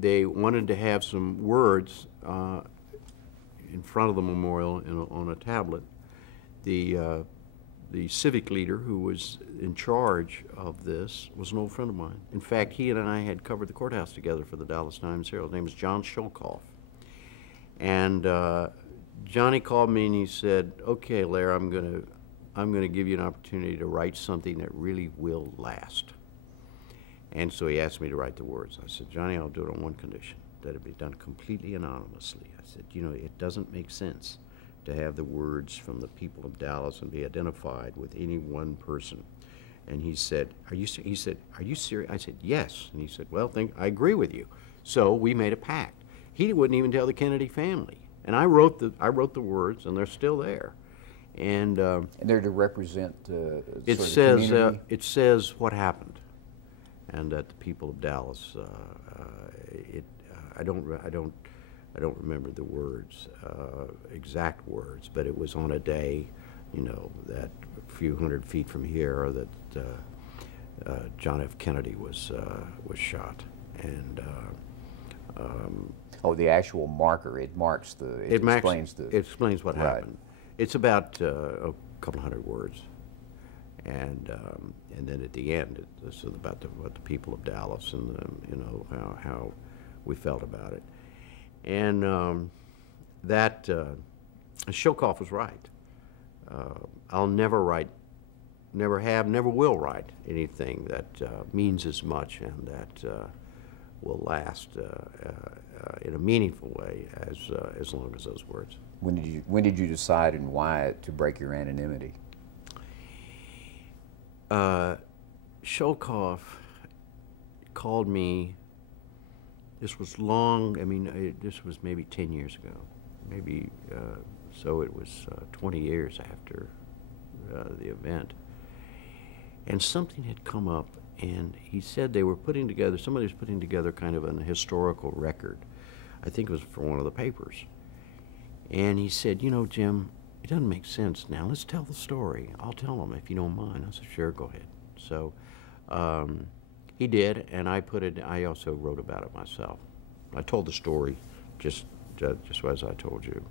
they wanted to have some words in front of the memorial on a tablet. The civic leader who was in charge of this was an old friend of mine. In fact, he and I had covered the courthouse together for the Dallas Times Herald. His name was John Sholkoff. And Johnny called me and he said, "Okay, Lehrer, I'm gonna give you an opportunity to write something that really will last." And so he asked me to write the words. I said, "Johnny, I'll do it on one condition, that it be done completely anonymously." I said, "You know, it doesn't make sense to have the words from the people of Dallas and be identified with any one person." And he said, "Are you serious?" I said, "Yes." And he said, "Well, I agree with you." So we made a pact. He wouldn't even tell the Kennedy family. And I wrote the words, and they're still there. And they're to represent it sort of says community? it says what happened, and that the people of Dallas. I don't remember the words, exact words, but it was on a day, you know, that a few hundred feet from here that John F. Kennedy was shot, and Oh, the actual marker, it marks the, it explains the... It explains what Right. happened. It's about a couple hundred words, and then at the end, it's about what the people of Dallas and you know how we felt about it, and that Sholkoff was right. I'll never write, never have, never will write anything that means as much and that will last in a meaningful way as long as those words. When did you decide and why to break your anonymity? Sholkoff called me. This was long. I mean, this was maybe 10 years ago, maybe. So it was 20 years after the event, and something had come up. And he said they were putting together, somebody was putting together kind of an historical record. I think it was for one of the papers. And he said, "You know, Jim, it doesn't make sense now. Let's tell the story. I'll tell them if you don't mind." I said, "Sure, go ahead." So he did, and I also wrote about it myself. I told the story just as I told you.